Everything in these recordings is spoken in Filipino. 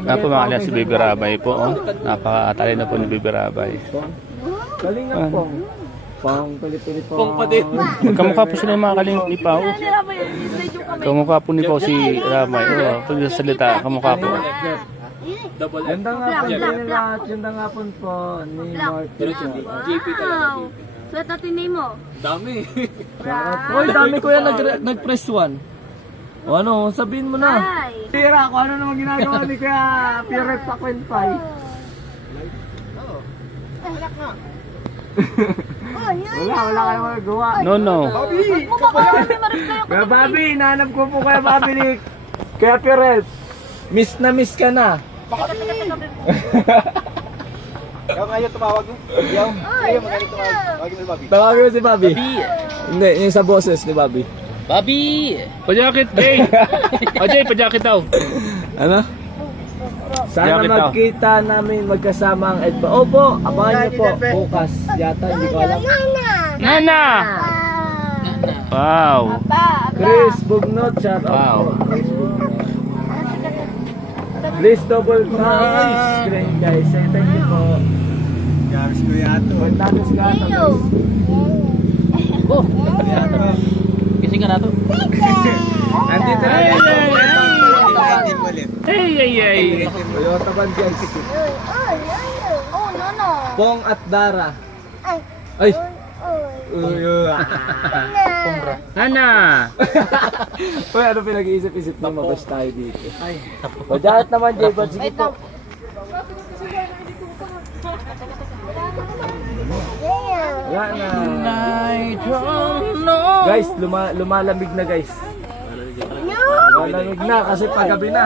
po mga kalingap si Baby Rabay po. Oh. Napakatalino po ni Baby Rabay. Kalingap po. Pang Pili-Pili po. Pong pa din. Magkamukha po sila yung mga kalingap ni Pao. Kamukha po ni Pao si Rabay. Pag salita, kamukha po. Ganda nga po nila. Ganda nga po ni Martin. JP talaga. Sulat natin name mo. Dami. Hoy, dami ko yan nag-press 1. O ano, sabihin mo na. Tira ako, ano naman ginagawa ni Kuya Pure Pakwentay. Wala kayo magagawa. No. Kuya Bobby, hinahanap ko po Kuya Bobby ni Kuya Pure. Miss na miss ka na. Ikaw ngayon tumawag mo? Ayaw magaling tumawag. Tawagin mo si Bobby. Tawagin mo si Bobby. Hindi, yung sa boses ni Bobby. Bobby! Pajakit, Jay! Jay, pajakit daw. Ano? Sana magkita namin magkasama ang Edpa. Opo, abangan niyo po bukas. Yata, hindi ko alam. Nana! Wow! Chris Bugnot, shout out po. Please double tap screen guys. Say thank you po. Garis ko yato. Natin si Gato guys. Oh! Kasi ka na to? Nandito na guys. Hey! Toyota Van guys. Oh, no. Pong at Dara. Ay! Nana! Uy, ano pinag-iisip-isip na mabash tayo dito? Pajahat naman, J-Bud. Sige po. Wala na. Guys, lumalamig na guys. Lumalamig na kasi paggabi na.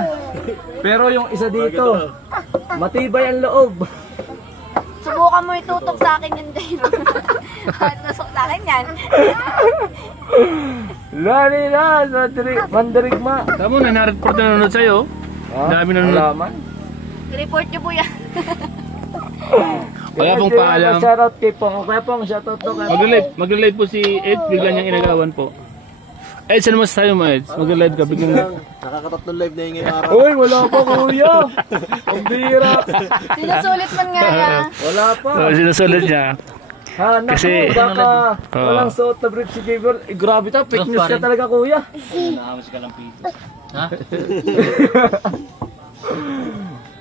Pero yung isa dito, matibay ang loob. Subukan mo itutok sa akin yung day. Tusok sa akin yan. Lari na, mandirigma. Tama na, na-report na nanonood sa'yo. Dami na nanonood. I-report nyo po yan. Kaya pong paalam. Shoutout kay Pong. Kaya Pong, shoutout to. Mag-live po si Ed, bigla niyang inagawan po. Ed, saan naman sa'yo mo, Ed? Mag-live ka, biglang... Nakakatatlong live na yung ngayong araw. Uy, wala pa kuya. Ang bira. Sinusulit man nga yan. Wala pa. Sinusulit niya. Ha, naku, Kasi- baka walang suot na brief si Gabriel. Eh, grabe ta, fake news ka talaga kuya. Nakamas ka lang pito. Ha?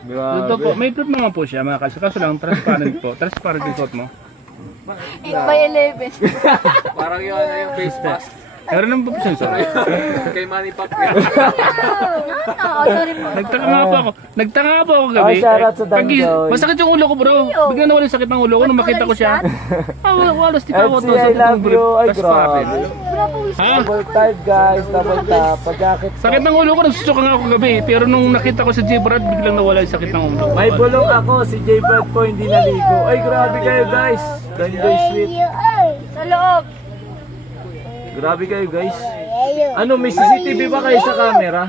Ito po, Grabe. may proof naman po siya mga kalsa. Kaso lang, transparent po. Transparent yung suot mo. 8x11. Parang yun yung face mask. Meron naman po siya sa Kay Manny Pac. Sorry po. Nagtaka nga po ako gabi. shoutout sa Danjoy. Masakit yung ulo ko bro. Bigla nawala yung sakit ng ulo ko nung makita ko siya. Walas di ka ako Etsy, I love you. Ay, grabe. Ha? Double tap guys, double tap. Pa-jacket. Sakit ng ulo ko, nagsusuka nga ako gabi. Pero nung nakita ko sa J-Brad, biglang nawala yung sakit ng ulo. May bulong ako, si J-Brad po hindi naligo. Ay, grabe kayo guys. Danjoy sweet. Sa loob. Grabe kayo guys. Ano, may CCTV ba kayo sa camera?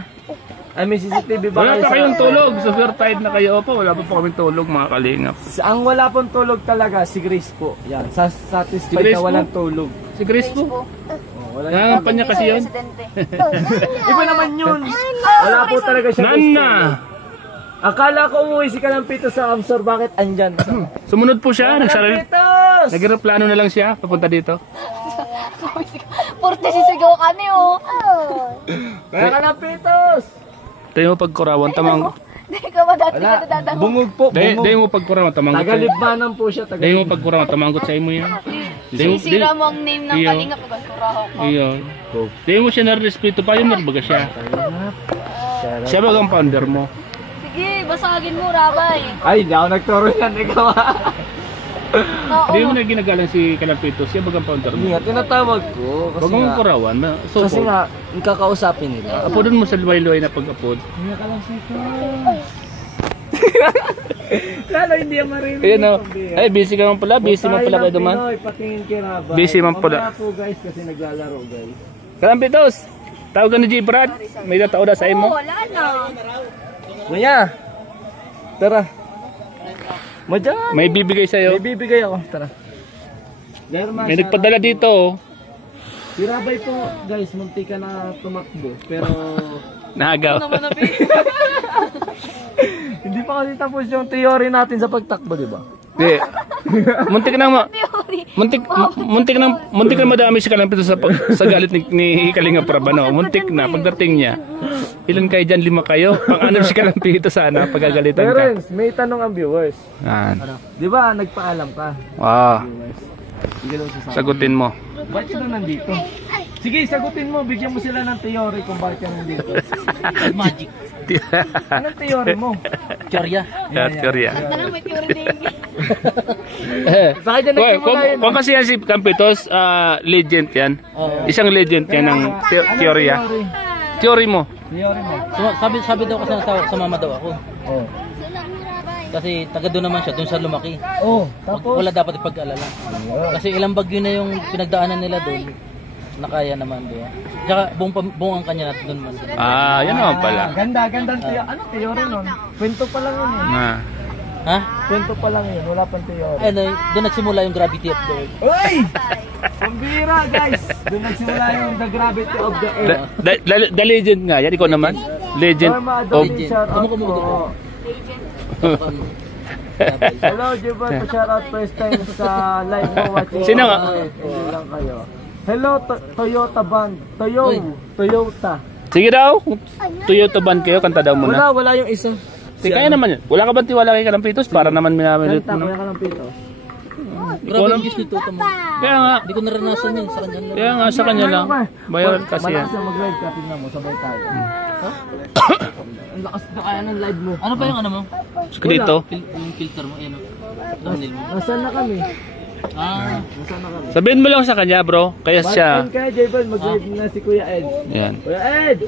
Ay, may CCTV ba Wala kayo pa sa kayong tulog. Super tired na kayo pa. Wala pa po kaming tulog mga kalingap. Ang wala pong tulog talaga, si Grace po. Yan, satisfied Si Grace na walang po? tulog. Si Grace po. Wala Nangangapan niya kasi yun. Presidente. Iba naman yun. Wala po talaga siya. Nana! Akala ko umuwi si Kalampito sa Amsor. Bakit andyan? Sumunod po siya. Kalampitos! Nag-aeroplano na lang siya. Papunta dito. Purte sisigaw ka niyo. Kaya Kalampitos! Tayo mo pagkurawan tamang. Hindi ka ba dati Wala, ka dadang? bungog po, bungog. Tayo mo pagkurawan tamanggot sa'yo. Tagalibbanan po siya, Tayo mo tagalibbanan. pagkurawan tamanggot sa'yo mo yan. Sisira mo ang name ng Iyo. kalingap. Magkuraho ko. Iyo. Tayo mo siya na-respeto pa yun. Baga siya. Siya bagang founder mo. Sige, basagin mo, Rabay. Ay, hindi ako nagturo yan, ikaw ha. Oo. Hindi mo na ginagalang si Kalampito. Siya bagang founder Hindi mo. nga, tinatawag ko. Huwag mong kurawan. Kasi nga, yung kakausapin nila. Apodon mo sa luway-luway na pag-upod. Kaya Kalampitos. Lalo hindi yan maririnig. Ayan o. Ay, busy ka man pala. Busy man pala kayo duman. Pinoy, patingin kay Rabay. Busy man pala. Mamaya po guys, kasi naglalaro guys. Kalampitos! Tawagan ni J. Brad. May tatao na sa Oo, imo. wala na. Maya! Tara. Madyan! May bibigay sa'yo. May bibigay ako. Tara. Derma, May nagpadala dito. Oh. si Rabay po, guys, munti ka na tumakbo. Pero, Nahagaw. pa kasi tapos yung theory natin sa pagtakbo, di ba? Di. Muntik nang muntik na madami si Kalampito sa galit ni Kalinga Prab, ano? Muntik na pagdating niya. Ilan kayo diyan? 5 kayo. Pang-ano si Kalampito sana pagagalitan ka. Parents, may tanong ang viewers. Yan. Di ba nagpaalam ka? Wow. Sige daw sa Sagutin mo. Bakit ka nandito? Sige, sagutin mo. Bigyan mo sila ng theory kung bakit ka nandito. Magic. Anong theory mo? Teorya. Teorya. Tanong may theory din. Sa kanya nagsimula yun. Kung kasi yan si Kampitos, legend yan. Isang legend yan ng teorya. Theory mo. Theory mo. Sabi daw kasi sa mama daw ako. Oh. Kasi taga doon naman siya, doon sa lumaki. Oh, tapos? Wala dapat ipag-alala. Kasi ilang bagyo na yung pinagdaanan nila doon. Nakaya naman doon. Tsaka buong ang kanya natin doon man. Yan naman pala. Ganda theory. Ano theory nun? Kwento pa lang yun eh. Ha? Kwento pa lang yun. Wala pang theory. Doon nagsimula yung gravity of the earth. Uy! Pambira guys! Doon nagsimula yung the gravity of the earth. The legend nga. Yan ikaw naman. Legend of... Hello, Jibon. Shout out first time sa live mo watching. Sino nga? Lang kayo. Hello, Toyota Band. Toyota. Sige daw. Toyota band kayo. Kanta daw muna. Wala yung isa. Kaya naman yun. Wala ka ba tiwala kay Kalampitos? Para naman minamilit Kanta, mo. kuya ka ng pito. Grabe yung gis nito. Kaya nga. Hindi ko naranasan yun sa kanya lang. Kaya nga sa kanya lang. Bayaran kasi yan. Malakas na mag-live ka. Tingnan mo, sabay tayo. Ang lakas na kaya ng live mo. Ano ba yung ano mo? Dito. Yung filter mo, yan o. Dahil mo. Nasaan na kami? Nasaan na kami? Sabihin mo lang sa kanya bro. Kaya siya. Mag-end kaya, Jibon. Mag-live na si Kuya Ed. Yan. Kuya Ed!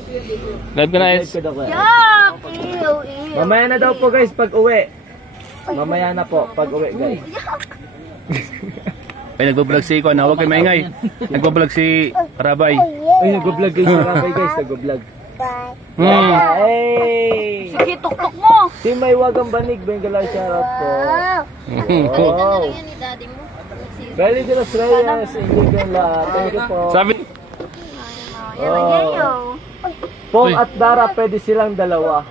Live ka na Live Eds. ka daw, Kuya Ed. Yuck! Ew. Mamaya na daw po guys pag uwi. Mamaya na po pag uwi guys. Ay nagbablog si Iko. Huwag kayo maingay. Nagbablog si Rabay. Ay nag-vlog guys. Marami guys nag-vlog. Hey! Sige, tuktok mo. Si May Wagang Banig. Bengala shoutout po. Wow! Beli de los Reyes. Ingrid lahat. Thank you po. Sabi. Pong at Dara pwede silang dalawa.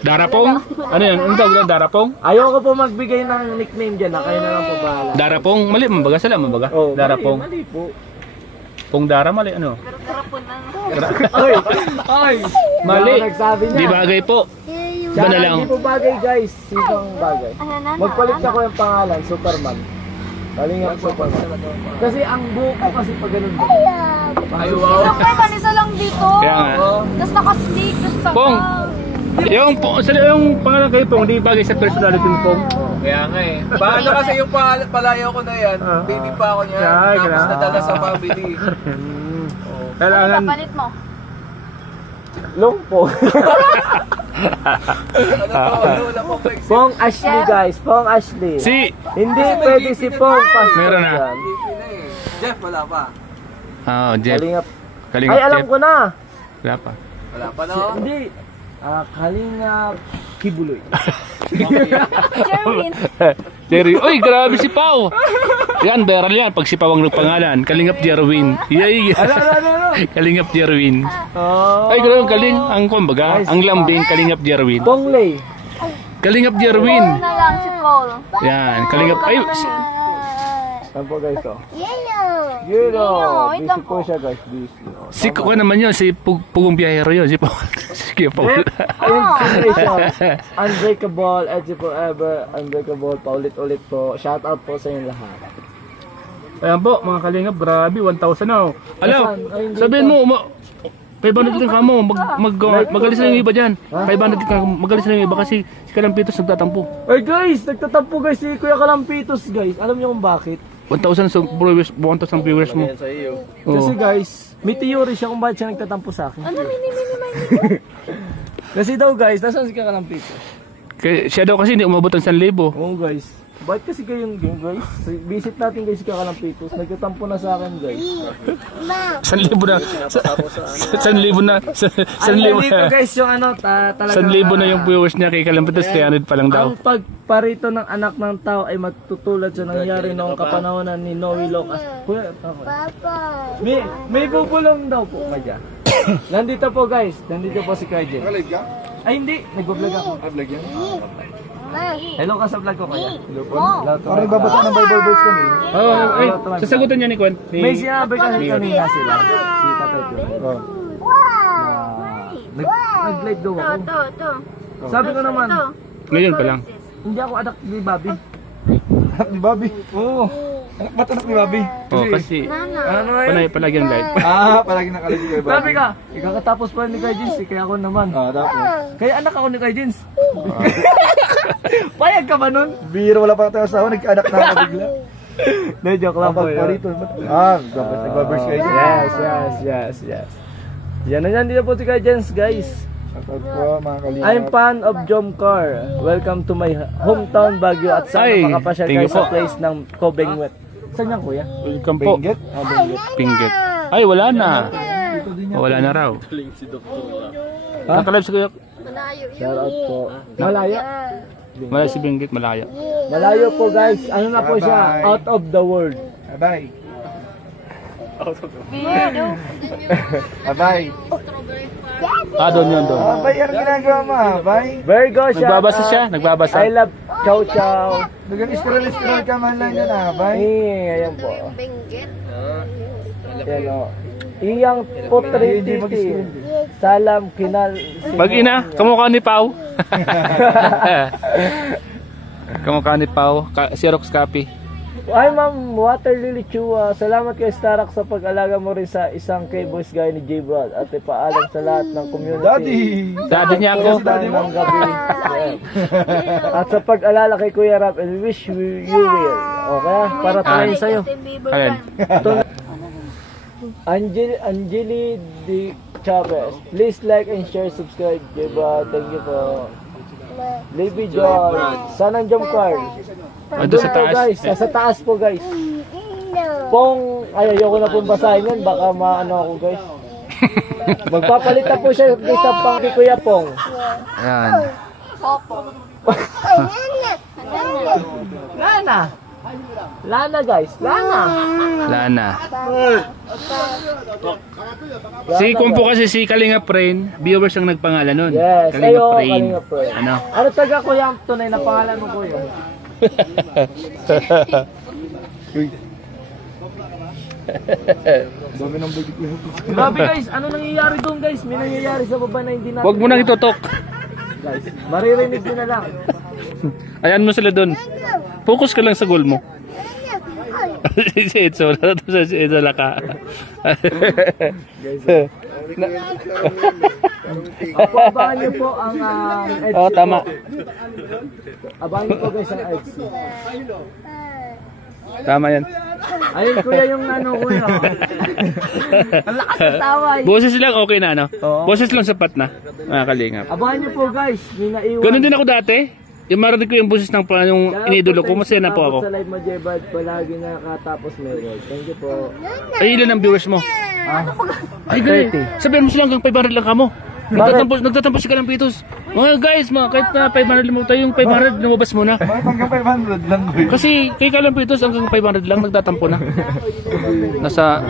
Darapong? Ano yun? Ano tawag na Darapong? Ayoko po magbigay ng nickname dyan. Kayo na lang po bahala. Darapong? Mali, mabaga sila, mabaga. Oh, Darapong. Mali po. Pong Dara, mali ano? Ay! Ay! Mali. Nagsabi niya. Di bagay po. Iba na lang. Hindi po bagay guys. Ibang bagay. Magpalit ako yung pangalan, Superman. Kalingap Superman. Kasi ang buhok ko kasi pag ganun ba? Ay wow. Siyempre, kanisa lang dito. Kaya nga. Tapos naka-stick. Tapos Pong! Yung pangalan kayo Pong, di bagay sa personality mo Pong. Kaya nga eh. Paano kasi yung palayo ko na yan, baby pa ako niya. Tapos nadala sa family. Kailangan... palit mo. Long po. Wala po flex. Pong Ashley guys. Pong Ashley. Hindi pwede si Pong Pastor. Meron na. yan. Jeff, wala pa. Jeff. Kalingap. Kalingap Ay alam Jeff. ko na. Wala pa. Wala pa no? Hindi. Kalingap Kibuloy. Jerwin. Jerry. Uy, grabe si Pau. Yan, viral yan. Pag si Pau ang nagpangalan. Kalingap Jerwin. Yay. Ano? Kalingap Jerwin. Oh. Ay, grabe kaling. Ang kumbaga. Ang lambing. Kalingap Jerwin. Pong Lay. Kalingap Jerwin. Na lang si Paul. Yan. Kalingap. Ay, Saan po guys to? Yellow. Busy po siya guys. Busy. si Kuya naman yun. Si Pugong Biyahero yun. Si Paul. Si Paul. Unbreakable, Edgy Forever, Unbreakable, paulit-ulit po. Shout out po sa inyo lahat. Ayan po, mga kalingap. Grabe. 1,000 na. Alam. Ay, hindi Sabihin pa. mo. 500 din ka mo. Magalis na yung iba dyan. 500 din ka. Magalis na yung iba kasi si Kalampitos nagtatampo. Ay guys, nagtatampo guys si Kuya Kalampitos guys. Alam niyo kung bakit? 1,000 viewers mo. Sa iyo. Kasi guys, may theory siya kung bakit siya nagtatampo sa akin. Ano Kasi daw guys, nasaan si Kuya Kalampitos? Siya daw kasi hindi umabot ng 1,000. Oo guys. Bakit kasi kayo yung guys? Visit natin guys si Kuya Kalampitos. Nagtatampo na sa akin guys. 1,000 na. 1,000 na. 1,000 Dito guys yung ano, talaga. 1,000 na yung viewers niya kay Kalampitos. 300 pa lang daw. Ang pagparito ng anak ng tao ay magtutulad sa nangyari noong kapanahonan ni Noe Locas. Kuya, Papa. May bubulong daw po, Madya. Nandito po guys, nandito po si Kuya Jen. Naka-live ka? Ay hindi, nag-vlog ako. Vlog yan? Hello ka sa vlog ko kaya. Hello po. Parang babasa ng Bible verse kami. Oo, ay, sasagutan niya ni Kwan. May sinabi kasi kanina sila. Si Tatay Joe. Nag-live daw ako. Ito. Sabi ko naman, Ngayon pa lang. hindi ako anak ni Bobby. Anak ni Bobby. Oo. Ba't anak ni Bobby? Oh, kasi Ano nga yun? palagi ang live. Palagi nakalagay kay Bobby. Sabi ka, ikakatapos pa ni Kai Jins, kaya ako naman. Tapos. Kaya anak ako ni Kai Jins. Payag ka ba nun? Biro, wala pa tayo sa ako, nag-anak na ako bigla. No, joke lang po Kapag pa yun. rito. Nag-babers kayo. Yes. Yan na yan, dito po si Kai Jins, guys. Shoutout po mga kalingap. I'm fan of Jomcar. Welcome to my hometown Baguio at sana Ay, makapasyal thank kayo you sa po. place ng Kobengwet. Saan yan kuya? Welcome po. Benguet? Pinggit. Ay, wala na. Wala na raw. Nakalive si Kuya. Shout out po. Malayo. Malayo si Pinggit, malayo. Malayo po guys. Ano na po siya? Bye-bye. Out of the world. Bye-bye. Bye-bye. Doon yun, doon. Bye, ang ginagawa mo ha? Bye. Virgo siya. Nagbabasa siya, nagbabasa. I love chow chow. Nag-scroll ka man lang yan ha? Bye. Ayan po. Yan o. Iyang putriti. Salam kinal. Pag ina, kamukha ni Pau. Kamukha ni Pau, Xerox copy. Ay ma'am, Water Lily Chua, salamat kay Starak sa pag-alaga mo rin sa isang K-Boys gaya ni J-Brad at ipaalam sa lahat ng community. Daddy. Sabi niya ako. Ng gabi. At sa pag-alala kay Kuya Rap, and wish you will. Okay, para tayo sa'yo. Alin? Angeli D. Chavez, please like and share, subscribe. J-Brad, thank you po. Libby John, Sanang Jump Card. Doon sa taas. Guys, sa taas po guys. Pong, ay ayoko na pong basahin yun, baka maano ako guys. Magpapalit na po siya guys ng pang kay Kuya Pong. Ayan. Lana guys, Lana. Lana. Si Kung po kasi si Kalinga Prain, viewers ang nagpangalan nun. Yes, Kalinga ayo, Prain. Kalinga Prain. Ano? Ano taga Kuya ang tunay na pangalan mo Kuya? Dami ng bigit ko. Grabe guys, ano nangyayari doon guys? May nangyayari sa baba na hindi natin. Huwag mo nang itutok. Guys, maririnig nyo na lang. Ayan mo sila dun. Focus ka lang sa goal mo. Si Edso, si Edso laka. Abangan nyo po ang EDC Oo, tama. po. Abangan nyo po guys ang EDC. Tama yan. Ayun kuya yung ano kuya. Ang lakas ng tawa eh. Boses lang okay na, ano? Oo. Boses lang sapat na. Mga Kalingap. Abangan nyo po guys, may naiwan. Ganun din ako dati. Yung marinig ko yung boses ng yung inidolo ko, masaya na po ako. Sa live mo J-Bad, palagi nakatapos meron. Thank you po. Ay, ilan ang viewers mo? Ay, gali. Sabihin mo sila hanggang 500 lang kamo. Nagtatampo si Kalampitos. Mga guys, kahit na 500 mo tayo, yung 500 lumabas mo na. Bakit hanggang 500 lang ko Kasi kay Kalampitos hanggang 500 lang nagtatampo na. Nasa...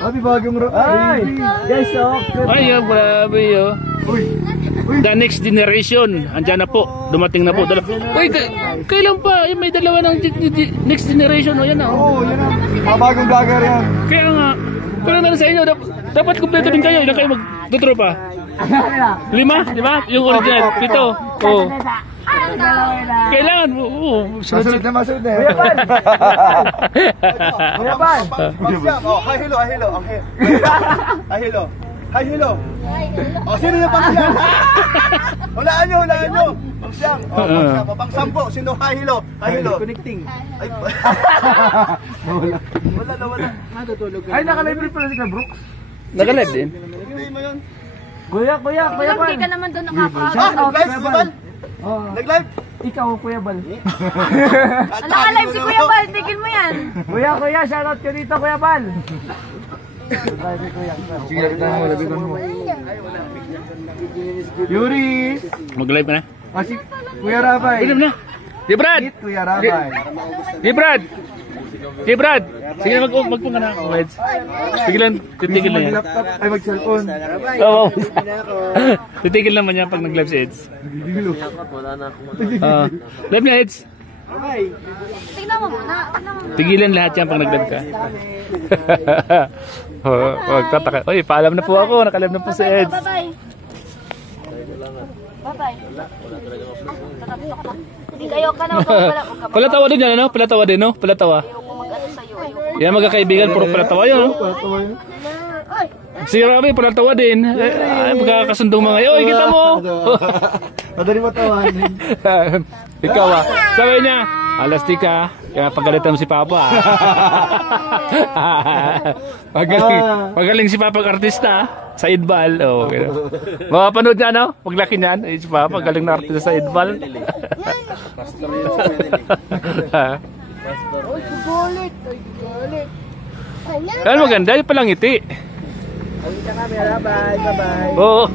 Abi, bagong rock. Ay! Guys, Ay, grabe yun. The next generation, andyan na po, dumating na po. Uy, kailan pa? May dalawa ng next generation, o yan na. Oo, yun ang mga bagong vlogger yan. Kaya nga, kaya na sa inyo, dapat kumpleto din kayo. Ilan kayo magtutropa? 5, di ba? Yung original, 7. Oh. Kailangan mo. Masunod na masunod na. Kuya Bal! Hi, hello. Hi, hello. Hi, hello. O, sino yung pangsyang? Hulaan nyo. Pangsyang. O, pangsyang. Pangsampo. Sino? Hi, hello. Connecting. Ay, wala. Natutulog ka. Ay, naka-live pala si Brooks. Naka-live din. Kuya Bal. Hindi ka naman doon nakaka- Nag-live, Bal? Nag-live? Ikaw, Kuya Bal. Naka-live si Kuya Bal, tigil mo yan. Kuya, shoutout ka dito, Kuya Bal. Sige, mo, labitan mo. Yuri! Mag-live ka na. Si Kuya Rabay. Live na. Di Brad! Kuya Rabay. Di Brad! Okay, Brad. Sige na, magpunga na ako, Eds. Sige lang, titigil na yan. Mag-laptop, ay mag-cellphone. Oo. Titigil naman yan pag nag-live si Eds. Live na, Eds. Tingnan mo muna. Tigilan lahat yan pag nag-live ka. Magtataka. Uy, paalam na po ako. Nakalive na po si Eds. Bye-bye. Bye-bye. Hindi kayo ka na. Palatawa din yan, ano? Palatawa din, no? Palatawa. Ayoko mag-ano sa'yo. Yan magkakaibigan, puro palatawa yun, no? Si Robby, palatawa din. Ay, magkakasundong mga yun. Oy, kita mo! Madali matawanin. Ikaw ah. Sabi niya, alastik ka. Kaya pagalitan mo si Papa. Pagaling si Papa artista sa Idbal. Oh, okay. Mapapanood niya, no? Paglaki niyan, si Papa galing na artista sa Idbal. Yan maganda, yung palang ngiti. Bye-bye. Oo.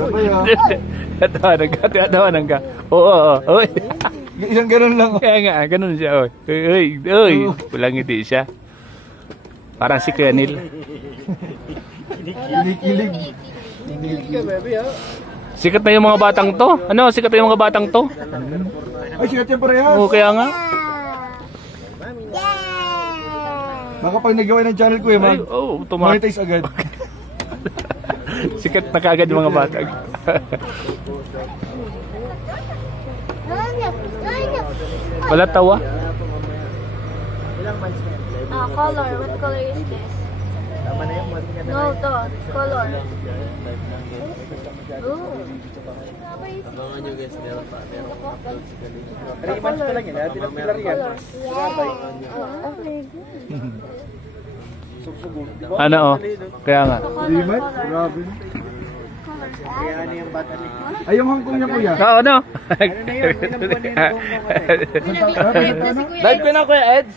Bye-bye. Tatawanan ka. Oo. Oy. Isang ganun lang. Kaya nga, ganun siya. Oy. Walang ngiti siya. Parang si Kenil. Kinikilig. Sikat na yung mga batang to. Ano? Sikat na yung mga batang to. Ay, sikat yan parehas. Oo, kaya nga. Baka pag nagawa ng channel ko Ay, oo, monetize agad. Sikat na kagad yung mga batang. Wala tawa. Color. What color is this? No, to. Color. Oh. Abangan nyo guys, meron pa. 3 months pa lang yun, ha? Tinapilar yan. Ano oh. Kaya nga. Limat? Grabe. Kaya ano yung battery? Ay, yung hangkong niya kuya. Oo, ano? Ano na yun? Pinambuan na yung Live ka na Kuya Eds?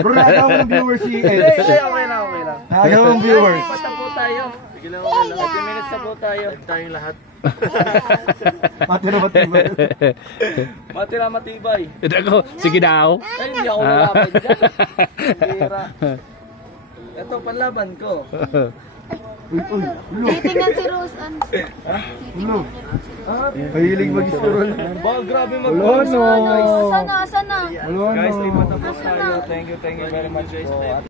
Bro, nakagawa mo ng viewers si Ed. Okay lang. Nakagawa ng viewers. Patapos tayo. Sige lang, okay lang. 30 minutes na po tayo. Tayong lahat. Matira matibay. Matira matibay. Ako, sige daw. Ay, hindi ako lalaban dyan. Tira. Ito, panlaban ko. Uy, ulo. Titingnan si Rose. Ulo. Mahilig mag-scroll. Grabe Ulo, no. Asan na? Ulo, no. Guys, lipat na po tayo. Thank you very much po.